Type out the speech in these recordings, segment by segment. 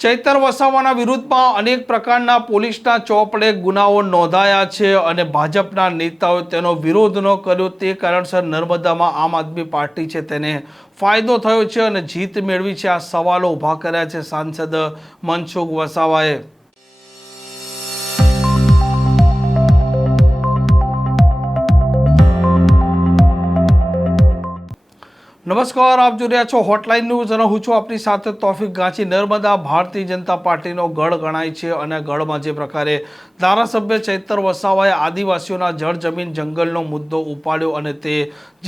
ચૈતર વસાવાના વિરુદ્ધમાં અનેક પ્રકારના પોલીસના ચોપડે ગુનાઓ નોંધાયા છે અને ભાજપના નેતાઓએ તેનો વિરોધ ન કર્યો તે કારણસર નર્મદામાં આમ આદમી પાર્ટી છે તેને ફાયદો થયો છે અને જીત મેળવી છે। આ સવાલો ઊભા કર્યા છે સાંસદ મનસુખ વસાવાએ। નમસ્કાર, આપ જોઈ રહ્યા છો હોટલાઇન ન્યૂઝ અને હું છું આપની સાથે તોફિક ગાંચી। નર્મદા ભારતીય જનતા પાર્ટીનો ગઢ ગણાય છે અને ગઢમાં જે પ્રકારે ધારાસભ્ય ચૈતર વસાવાએ આદિવાસીઓના જળ જમીન જંગલનો મુદ્દો ઉપાડ્યો અને તે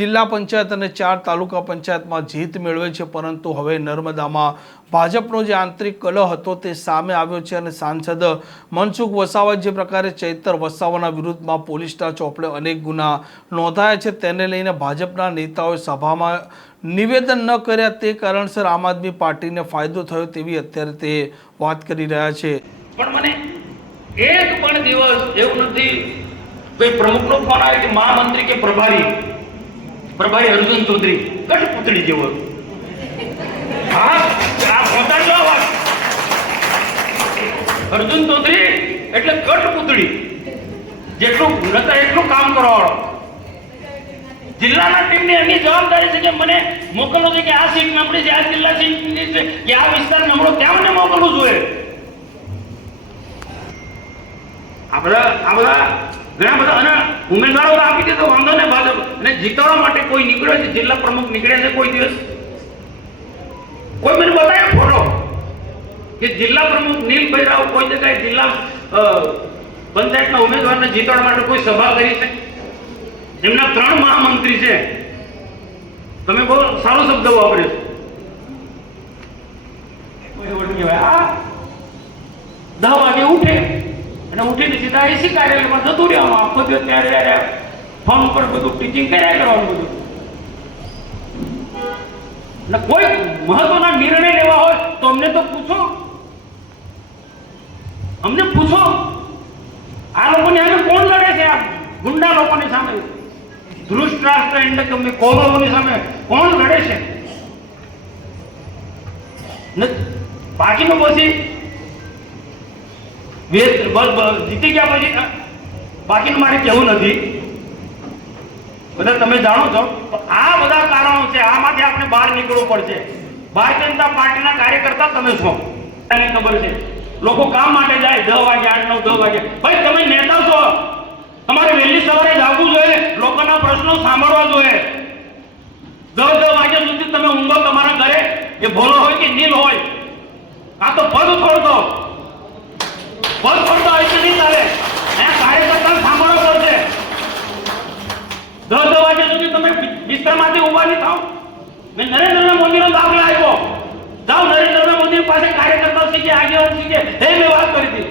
જિલ્લા પંચાયત અને 4 તાલુકા પંચાયતમાં જીત મેળવે છે, પરંતુ હવે નર્મદામાં ભાજપનો જે આંતરિક કલહ હતો તે સામે આવ્યો છે અને સાંસદ મનસુખ વસાવાએ જે પ્રકારે ચૈતર વસાવાના વિરુદ્ધમાં પોલીસના ચોપડે અનેક ગુના નોંધાયા છે તેને લઈને ભાજપના નેતાઓએ સભામાં નિવેદન ન કર્યા તે કારણસર આમ આદમી પાર્ટીને ફાયદો થયો તેવી અત્યારે તે વાત કરી રહ્યા છે। પણ મને એક પણ દિવસ એવું નથી કોઈ પ્રમુખનો ફોન આવ્યો કે મહામંત્રી કે પ્રભારી અર્જુન ચૌધરી કઠપુતળી જેવો હા આ પહોંચાડજો વાત અર્જુન ચૌધરી એટલે કઠપુતળી જેટલું નતા એટલું કામ કરવાવાળો જિલ્લાના ટીમની એની જવાબદારી છે કે મને મોકલવું છે કે આ સીટ નબળી છે, આ જિલ્લા સીટની છે કે આ વિસ્તાર નબળો ત્યાં મને મોકલવું જોઈએ। આ બધા ઘણા બધા અને ઉમેદવારો આપી દે તો વાંધો ને ભાજપ અને જીતવા માટે કોઈ નીકળ્યો છે, જિલ્લા પ્રમુખ નીકળે છે કોઈ દિવસ કોઈ મને બતાવે ફોટો કે જિલ્લા પ્રમુખ નીલભાઈ રાવ કોઈ જગ્યાએ જિલ્લા પંચાયતના ઉમેદવારને જીતવા માટે કોઈ સભા કરી છે? એમના 3 મહામંત્રી છે, તમે બહુ સારો શબ્દ વાપર્યો છે। 10 વાગે ઉઠે અને ઉઠીને સીધા એસી કાર્યાલયમાં જતું રહેવાનું, આખો દિવસ ત્યારે ફોન ઉપર બધું ટીચિંગ કર્યા કરવાનું બધું ને કોઈ મહત્વના નિર્ણય લેવા હોય તો અમને તો પૂછો આ લોકોને હવે કોણ લડે છે? આ ગુંડા લોકોની સામે, ધૃષ્ટરાષ્ટ્ર એટલે કે કૌરવોની સામે કોણ લડે છે? બાકીનું પછી જીતી ગયા પછી બાકીનું મારે કહેવું નથી, બધા તમે જાણો છો। આ બધા કારણો છે, આમાંથી આપણે બહાર નીકળવું પડશે। ભારતીય જનતા પાર્ટીના કાર્યકર્તા તમે છો, એને ખબર છે લોકો કામ માટે જાય 10 વાગે 8, 9, 10 વાગે। ભાઈ તમે નેતા છો, તમારે વહેલી સવારે જાગવું જોઈએ, લોકોના પ્રશ્નો સાંભળવા જોઈએ। 10 વાગ્યા સુધી તમે ઊંઘો તમારા ઘરે, એ ભોલો હોય કે નીલ હોય, આ તો પદ છોડતો હોય તો નહીં ચાલે, અહીંયા કાર્યકર્તા સાંભળવો પડશે। 10 વાગ્યા સુધી તમે બિસ્તરમાંથી ઉભા નહીં થાવ। મેં નરેન્દ્ર મોદીનો દાખલો આપ્યો, જાઓ નરેન્દ્ર મોદી પાસે કાર્યકર્તા શીખે, આગેવાન શીખે, મેં વાત કરી હતી।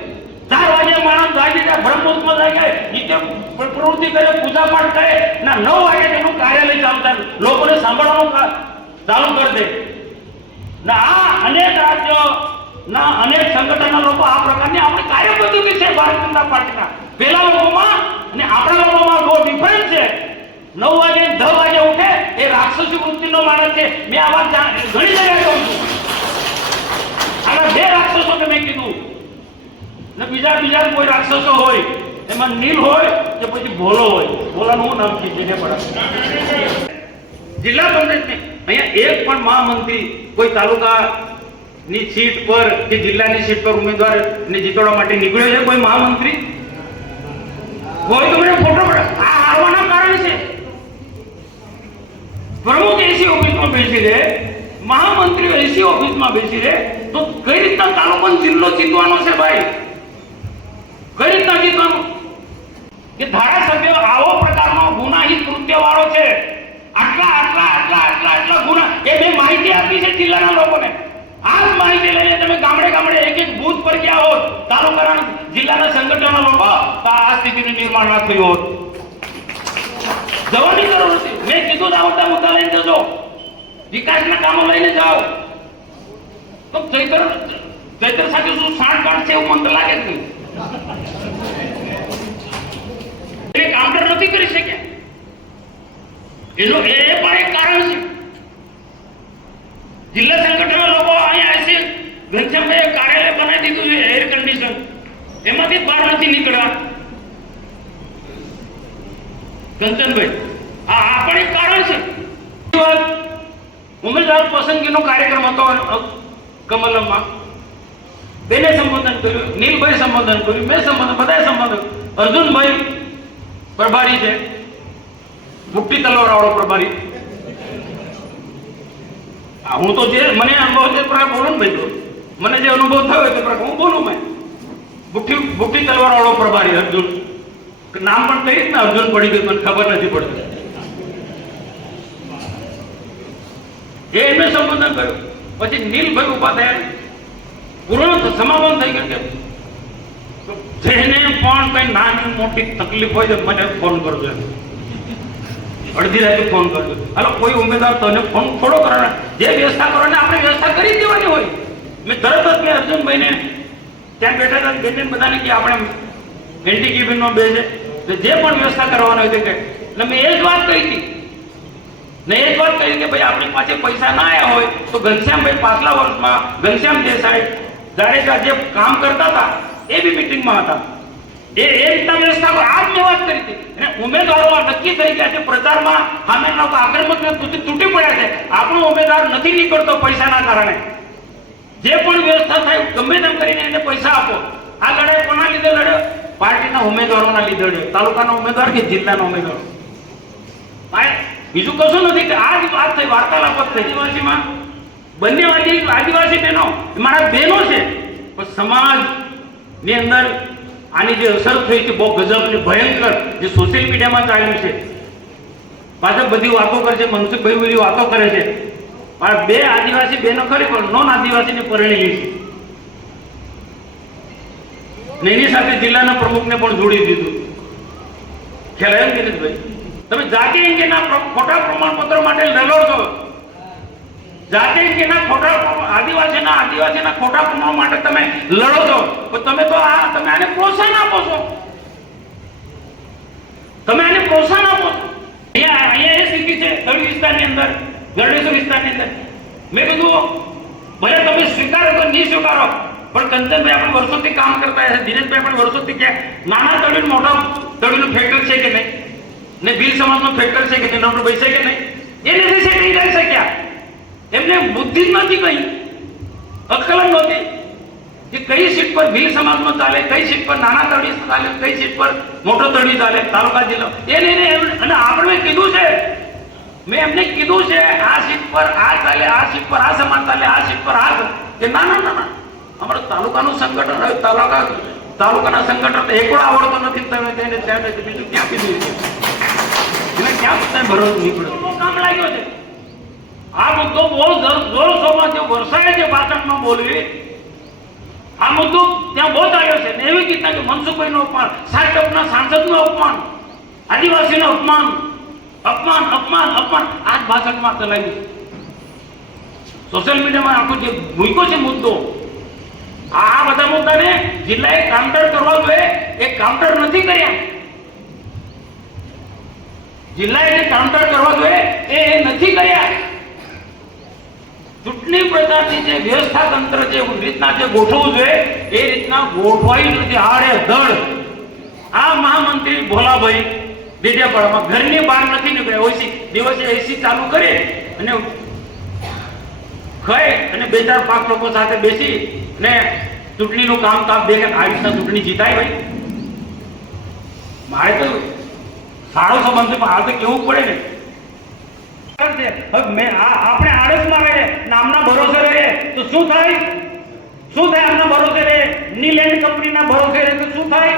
4 વાગે માણસ જાગી જાય, બ્રહ્મોત્સવ જાય, નિત્ય પ્રવૃત્તિ કરે, પૂજા પાઠ કરે, ના 9 વાગે તેનું કાર્યાલય ચાલુ થાય, લોકોને સાંભળવાનું ચાલુ કરી દે। ના આ અનેક રાજ્યો ના અનેક સંગઠનના લોકો આ પ્રકારની આપણી કાર્યપદ્ધતિ છે ભારતીય જનતા પાર્ટીના। પેલા લોકોમાં અને આપણા લોકોમાં બહુ ડિફરન્સ છે। 9 વાગે 10 વાગે ઉઠે એ રાક્ષસી વૃત્તિનો માણસ છે। મેં આ વાત ઘણી જગ્યાએ કહું છું। આના 2 રાક્ષસો કે મેં કીધું ને બીજા કોઈ રાક્ષસો હોય, એમાં નીલ હોય કે પછી ભોલો હોય। ભોલાનું હું નામ છે જેને પણ જિલ્લા પંચાયતની અહીંયા એક પણ મહામંત્રી કોઈ તાલુકાની સીટ પર કે જિલ્લાની સીટ પર ઉમેદવારને જીતવા માટે નીકળ્યો છે કોઈ મહામંત્રી? કોઈ તો મને ફોટો પડે। આ હારવાના કારણ છે પ્રમુખ એસી ઓફિસમાં બેસી રહે, મહામંત્રીઓ એસી ઓફિસમાં બેસી રહે, તો કઈ રીતના તાલુકો જિલ્લો જીતવાનો છે ભાઈ? કઈ રીતના જીતવાનું? કે ધારાસભ્ય આવો પ્રકારનો ગુનાહિત કૃત્ય વાળો છે, આટલા ગુના, એ મેં માહિતી આપી છે જિલ્લાના લોકોને। આ જ માહિતી લઈને તમે ગામડે એક બૂથ પર ગયા હોત, તાલુકાના જિલ્લાના સંગઠનના લોકો, તો આ સ્થિતિનું નિર્માણ ના થયું હોત। જવાની જરૂર નથી, મેં કીધું આવતા મુદ્દા લઈને જજો, વિકાસના કામો લઈને જાઓ। તો ચૈતર સાથે શું સાંઠગાંઠ છે એવું મને લાગે જ નહીં। એ કાઉન્ટર નથી કરી શક્યા, એનો એ પણ એક કારણ છે। જિલ્લા સંગઠનના લોકો અહીંયા ઘનશ્યામભાઈએ કાર્યાલય બનાવી દીધું છે એર કન્ડિશન, એમાંથી બહાર નથી નીકળ્યા. કંચનભાઈ, આ પણ એક કારણ છે. ઉમેદવાર પસંદગીનો કાર્યક્રમ હતો કમલમમાં, બેને સંબોધન કર્યું, નીલભાઈ સંબોધન કર્યું, મેં સંબોધન, બધાએ સંબોધન. અર્જુનભાઈ પ્રભારી છે, મુઠ્ઠી તલવાર વાળો પ્રભારી. હું તો જે મને અનુભવ છે પ્રકાર બોલું ને ભાઈ, તો મને જે અનુભવ થયો તે પ્રકાર હું બોલું. મેં મુઠ્ઠી તલવાર વાળો પ્રભારી અર્જુન, નામ પણ કહીશ ને, અર્જુન પડી ગયું મને ખબર નથી પડતી. એમને સંબોધન કર્યું. પછી નીલભાઈ ઉભા થયા, પૂર્ણ સમાપન થઈ ગયું કે જેને પણ કઈ નાની મોટી તકલીફ હોય તો મને ફોન કરજો, અડધી રાતે ફોન કરજો. હાલો કોઈ ઉમેદવાર તને ફોન થોડો કરે, જે વ્યવસ્થા કરો ને આપણે વ્યવસ્થા કરી દેવાની હોય. મેં તરત જ મેં અર્જુનભાઈને ત્યાં બેઠા હતા બેને બધાને કે આપણે એન્ટી કેબિનમાં બેસે, જે પણ વ્યવસ્થા કરવાની હોય તે કહે. એટલે મેં એ જ વાત કરી હતી ને, એ જ વાત કરી કે ભાઈ આપણી પાસે પૈસા ના આવ્યા હોય તો ઘનશ્યામભાઈ પાછલા વર્ષમાં ઘનશ્યામ દેસાઈ જાડેજા જે કામ કરતા હતા એ બી મિટિંગમાં હતા. એ રીતના વ્યવસ્થા આજ મેં વાત કરી હતી. અને ઉમેદવારો નક્કી થઈ ગયા છે પ્રચારમાં, સામેના આક્રમક તૂટી પડ્યા છે. આપણો ઉમેદવાર નથી નીકળતો પૈસાના કારણે. જે પણ વ્યવસ્થા થાય ગમે તેમ કરીને એને પૈસા આપો. આ લડાઈ કોના લીધે લડ્યો? પાર્ટીના ઉમેદવારોના લીધે લડ્યો. તાલુકાના ઉમેદવાર કે જિલ્લાના ઉમેદવારો. બીજું કશું નથી કે આ જ વાત થઈ, વાર્તાલાપ થઈ. આદિવાસીમાં બંને આદિવાસી બહેનો મારા બહેનો છે, પણ સમાજની અંદર આની જે અસર થઈ છે બહુ ગજબની ભયંકર, જે સોશિયલ મીડિયામાં ચાલ્યું છે. પાછળ બધી વાતો કરે છે, મનસુખભાઈ બધી વાતો કરે છે. પણ બે આદિવાસી બહેનો ખરી પણ નોન આદિવાસીને પરણેલી છે. એની સાથે જિલ્લાના પ્રમુખને પણ જોડી દીધું. ખ્યાલ આવ્યો કે ભાઈ, તમે જાતિ અંગેના ખોટા પ્રમાણપત્ર માટે લડો છો. જાતિ અંગેના ખોટા આદિવાસીના ખોટા પ્રમાણ માટે તમે લડો છો, પણ તમે તો તમે આને પ્રોત્સાહન આપો છો. તમે આને પ્રોત્સાહન આપો છો. અહીંયા એ સ્થિતિ છે તળી વિસ્તારની અંદર, ગરડેશ્વર વિસ્તારની અંદર. મેં કીધું ભલે તમે સ્વીકારો કે નહીં સ્વીકારો, પણ કંચનભાઈ આપણે વર્ષોથી કામ કરતા છે, દિનેશભાઈ આપણે વર્ષોથી ક્યાંક નાના તળીનું મોટા તળીનું ફેક્ટર છે કે નહીં, ને ભીલ સમાજનો ફેક્ટર છે કે નહીં, નવરભાઈ છે કે નહીં, એ નથી છે નહીં કરી શક્યા. એમને બુદ્ધિ જ નથી, કઈ અક્કલ જ નહોતી કે કઈ સીટ પર ભીલ સમાજમાં ચાલે, કઈ સીટ પર નાના તળી ચાલે, કઈ સીટ પર મોટો તળી ચાલે, તાલુકા જિલ્લો. અને આપણે કીધું છે, મેં એમને કીધું છે આ સીટ પર આ ચાલે, આ સીટ પર આ સમાજ ચાલે, આ સીટ પર આ કે ના ના ના ના. અમારું તાલુકાનું સંગઠન હોય, તાલુકાના સંગઠન તો એકડો આવડતો નથી. તમે તેને ત્યાં બીજું ક્યાં કીધું છે? એને ક્યાં બધા ભરોસો નીકળ્યો કામ લાગ્યો છે. આ મુદ્દો બહુ જોરશોરમાં જે વરસાય છે ભાષણમાં બોલવી, આ મુદ્દો ત્યાં બહુ આવ્યો છે. ને એવી રીતના કે મનસુખભાઈનું અપમાન, સાહેબના સાંસદનું અપમાન, આદિવાસીનું અપમાન, અપમાન અપમાન અપમાન આ જ ભાષણમાં ચલાવ્યું. સોશિયલ મીડિયામાં આખું જે મૂક્યો છે મુદ્દો, આ બધા મુદ્દાને જિલ્લાએ કાઉન્ટર કરવા જોઈએ, એ કાઉન્ટર નથી કર્યા. જિલ્લાએ જે કાઉન્ટર કરવા જોઈએ એ નથી કર્યા. ચૂંટણી પ્રચારની જે વ્યવસ્થા તંત્ર જે રીતના જે ગોઠવવું જોઈએ એ રીતના ગોઠવાયું નથી. આડે ધડ આ મહામંત્રી ભોલાભાઈ ડેડિયાપાડામાં ઘરની બહાર નથી નીકળ્યા. ઓછી દિવસે એસી ચાલુ કરે અને ખાય અને બે ચાર પાંચ લોકો સાથે બેસી ને ચૂંટણીનું કામ બે આ રીતના ચૂંટણી જીતાય. ભાઈ મારે તો સારો સંબંધ છે, આ તો કેવું પડે ને. આપણે આળસમાં રહીએ, નામના ભરોસે રહીએ તો શું થાય? શું થાય? આમના ભરોસે રહીએ, નીલેન્ડ કંપનીના ભરોસે રહીએ તો શું થાય?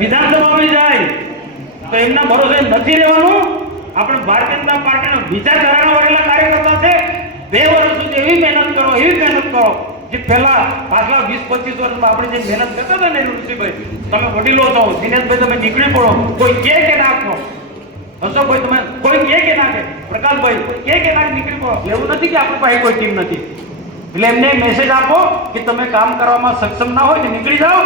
વિધાનસભામાં જાય તો એમના ભરોસે નથી રહેવાનું. આપણે ભારતીય જનતા પાર્ટીના વિચારધારાના વળેલા કાર્યકર્તા છે. 2 વર્ષ સુધી એવી મહેનત કરો, એવી મહેનત કરો જે પહેલા પાછલા 20-25 વર્ષમાં આપણે જે મહેનત કરતા હતા ને ઋષિભાઈ, તમે વડીલો છો, દિનેશભાઈ તમે નીકળી પડો, કોઈ કે નાખો, અશોકભાઈ તમે કોઈ કે નાખે, પ્રકાશભાઈ કે નાખે નીકળી પડો. એવું નથી કે આપણી પાસે કોઈ ટીમ નથી. એટલે એમને મેસેજ આપો કે તમે કામ કરવામાં સક્ષમ ના હોય ને નીકળી જાઓ.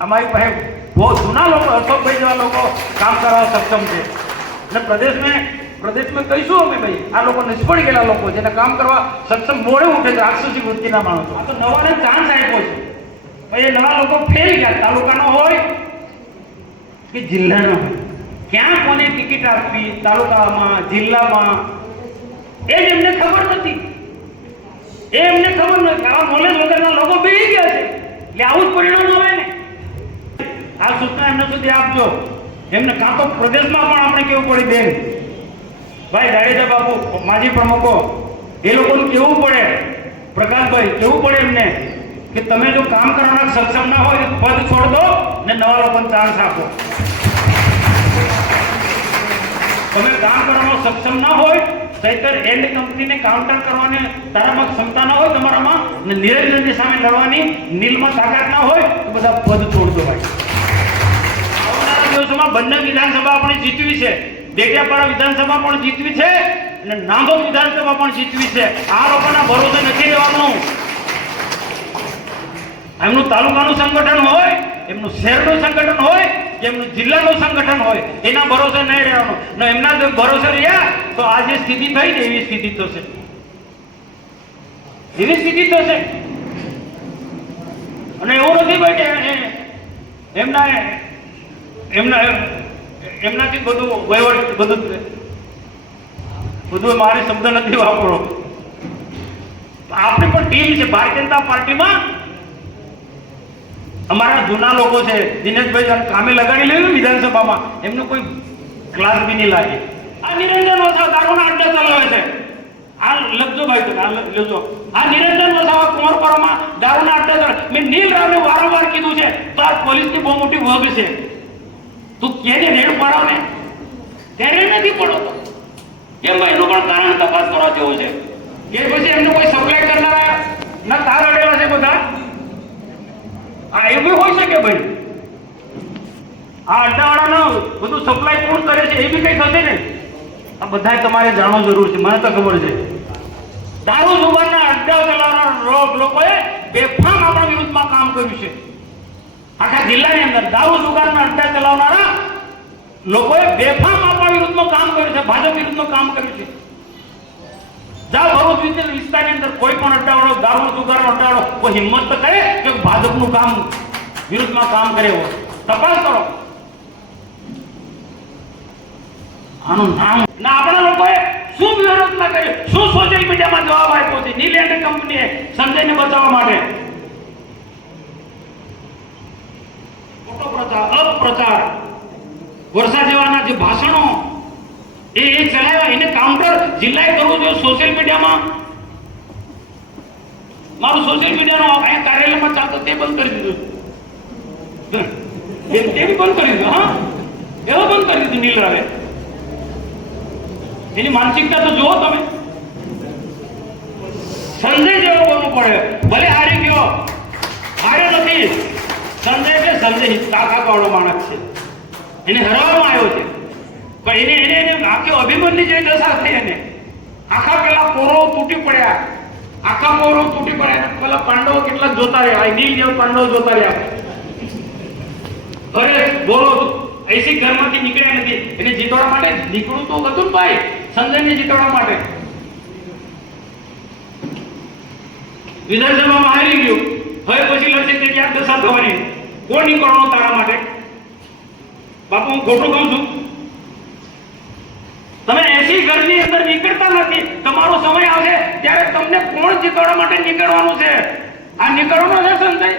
અમારી પાસે બહુ જૂના લોકો, અશોકભાઈ જેવા લોકો કામ કરવા સક્ષમ છે. અને પ્રદેશ में પ્રદેશમાં કહીશું અમે ભાઈ આ લોકો નિષ્ફળ ગયેલા લોકો જેને કામ કરવા સક્ષમ મોડે ઉઠે છે રાક્ષસી વૃત્તિના માણસો. આ તો નવાને ચાન્સ આપ્યો છે ભાઈ એ નવા લોકો ફેલ ગયા તાલુકાનો હોય કે જિલ્લાનો હોય ક્યાં કોને ટિકિટ આપવી તાલુકામાં જિલ્લામાં એ જ એમને ખબર નથી. એ એમને ખબર નથી. આવા નોલેજ વગરના લોકો બેસી ગયા છે એટલે આવું જ પરિણામ આવે ને. આ સૂચના એમને સુધી આપજો. એમને કાં તો પ્રદેશમાં પણ આપણે કેવું પડે બેન ભાઈ જાડેજા બાપુ માજી પ્રમુખો એ લોકોનું કેવું પડે પ્રકાશભાઈ કેવું પડે એમને કે તમે જો કામ કરવાના સક્ષમ ના હોય તો પદ છોડ દો ને નવા લોકોને ચાન્સ આપો. તમે કામ કરવામાં સક્ષમ ના હોય ચૈતર એન્ડ કંપનીને કાઉન્ટર કરવાની તારામાં ક્ષમતા ના હોય તમારામાં ને નિરંજનની સામે લડવાની નીલમાં તાકાત ના હોય તો બધા પદ છોડજો ભાઈ. આવનારા દિવસોમાં બંને વિધાનસભા આપણે જીતવી છે. ડેડિયાપાડા વિધાનસભા પણ જીતવી છે અને નાંદોદ વિધાનસભા પણ જીતવી છે. આ લોકોના ભરોસે નથી રહેવાનું. એમનું તાલુકાનું સંગઠન હોય એમનું શહેરનું સંગઠન હોય કે એમનું જિલ્લાનું સંગઠન હોય એના ભરોસે નહીં રહેવાનું. ને એમના જો ભરોસે રહ્યા તો આ જે સ્થિતિ થઈ ને એવી સ્થિતિ થશે. એવી સ્થિતિ થશે. અને એવું નથી ભાઈ કે એમનાથી બધું વહીવટ બધું મારે શબ્દ નથી વાપરો. આપણી પણ ટીમ છે ભારતીય જનતા પાર્ટીમાં. અમારા જૂના લોકો છે દિનેશભાઈ કામે લગાડી લેવું વિધાનસભામાં એમનો કોઈ ક્લાસ બી નહીં લાગે. આ નિરંજન વસાવા દારૂના અડ્ડા ચલાવે છે. આ લખજો ભાઈ તો આ લેજો. આ નિરંજન વસાવા કુંવરપરામાં દારૂના અડ્ડા ચલાવે. મેં નીલ રાવને વારંવાર કીધું છે તો આ પોલીસની બહુ મોટી વગ છે. તું કેને રેડ પાડો ને ત્યારે નથી પડતો કેમ ભાઈ એનું પણ કારણ તપાસ કરવા જેવું છે કે પછી એમને કોઈ સપ્લાય કરનારા ના તાર અડેલા છે બધા. આ એ બી હોઈ શકે ભાઈ. આ અડ્ડાવાળાનો બધું સપ્લાય કોણ કરે છે એ બી કઈ થશે ને. આ બધા તમારે જાણવું જરૂર છે. મને તો ખબર છે દારૂ જુગારના અડ્ડા ચલાવનારા લોકોએ બેફામ આપણા વિરુદ્ધમાં કામ કર્યું છે. આખા જિલ્લાની અંદર દારૂ જુગારના અડ્ડા ચલાવનારા લોકોએ બેફામ આપણા વિરુદ્ધમાં કામ કર્યું છે. ભાજપ વિરુદ્ધમાં કામ કર્યું છે. જાઓ ભરૂચ વિસ્તારની અંદર કોઈ પણ અડ્ડાવાળો દારૂ જુગારનો અડ્ડાવાળો કોઈ હિંમત તો કરે કે ભાજપનું કામ વિરુદ્ધમાં કામ કરે હોય તપાસ કરો. આનું નામ ના આપણા લોકોએ શું વ્યવસ્થા કરી શું સોશિયલ મીડિયામાં જવાબ આપ્યો છે નીલેન્ડ કંપનીએ સંજયને બચાવવા માટે. ખોટો પ્રચાર અપપ્રચાર વર્ષા જેવાના જે ભાષણો એ ચલાવ્યા એને કાઉન્ટર જિલ્લાએ કરવું જોઈએ. સોશિયલ મીડિયામાં મારું સોશિયલ મીડિયાનો અહીંયા કાર્યાલયમાં ચાલતો તે બંધ કરી દીધું. તે બી બંધ કરી દીધું. હા એવો બંધ કરી દીધું નીલ રાવે. એની માનસિકતા તો જુઓ તમે. સંજય જેવો બોલવું પડે. ભલે હારી ગયો હાર્યો નથી. સંજય કે સંજય તાકાત વાળો માણસ છે. એને હરાવવામાં આવ્યો છે પણ એને આખી અભિમન્યુ જેવી દશા થઈ. એને આખા પેલા પોરો તૂટી પડ્યા. આખા પોરો તૂટી પડ્યા. પેલા પાંડવો કેટલા જોતા રહ્યા. નીલ જેવા પાંડવો જોતા રહ્યા. અરે બોલો એસી ઘરમાંથી નીકળ્યા નથી. એને જીતવા માટે નીકળવું તો હતું ને ભાઈ. સંજયને જીતવા માટે વિધાનસભામાં હારી ગયું. હવે પછી લડશે તે ક્યાં દશા થવાની. કોણ નીકળવાનું તારા માટે? બાપુ હું ખોટું કહું છું? તમે 80 ઘરની અંદર નીકળતા નથી. તમારો સમય આવશે ત્યારે તમને કોણ જીતવા માટે નીકળવાનું છે. આ નીકળવાનો છે સંજય.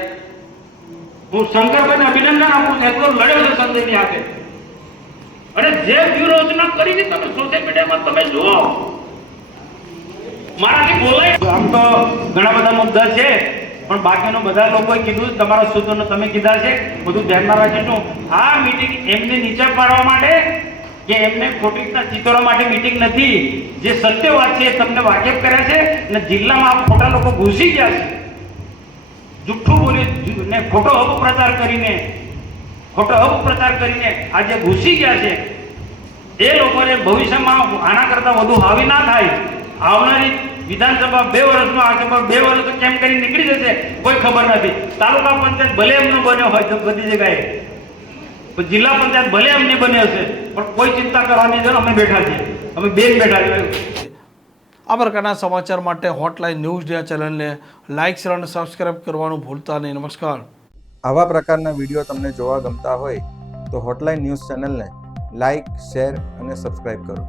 હું શંકરભાઈને અભિનંદન આપું છું. એટલો લડ્યો છે સંજયની હાથે. અને જે વ્યૂહરચના કરી છે તમે સોશિયલ મીડિયામાં તમે જુઓ. મારાથી બોલાય આમ તો ઘણા બધા મુદ્દા છે પણ બાકીનું બધા લોકોએ કીધું તમારા સૂત્રોને તમે કીધા છે બધું ધ્યાનમાં રાખીશું. આ મીટિંગ એમને નીચે પાડવા માટે કે એમને ખોટી રીતના ચિતરવા માટે મીટિંગ નથી. જે સત્ય વાત છે એ તમને વાકેફ કર્યા છે અને જિલ્લામાં આ ખોટા લોકો ઘૂસી ગયા છે. જુઠ્ઠું બોલી ને ખોટો અપપ્રચાર કરીને આજે ઘૂસી ગયા છે. એ લોકોને ભવિષ્યમાં આના કરતા વધુ હાવી ના થાય. આવનારી વિધાનસભા 2 વર્ષમાં આ 2 વર્ષ કેમ કરી નીકળી જશે કોઈ ખબર નથી. તાલુકા પંચાયત ભલે એમનો બન્યો હોય તો બધી જગ્યાએ, જિલ્લા પંચાયત ભલે એમની બની હશે પણ કોઈ ચિંતા કરવાની જરૂર અમે બેઠા છીએ. અમે બેન બેઠા છે. આ પ્રકારના સમાચાર માટે હોટલાઇન ન્યૂઝ ડે ચેનલને લાઇક શેર અને સબસ્ક્રાઇબ કરવાનું ભૂલતા નહીં. નમસ્કાર. આવા પ્રકારના વિડીયો તમને જોવા ગમતા હોય તો હોટલાઇન ન્યૂઝ ચેનલને લાઇક, શેર અને સબસ્ક્રાઇબ કરો.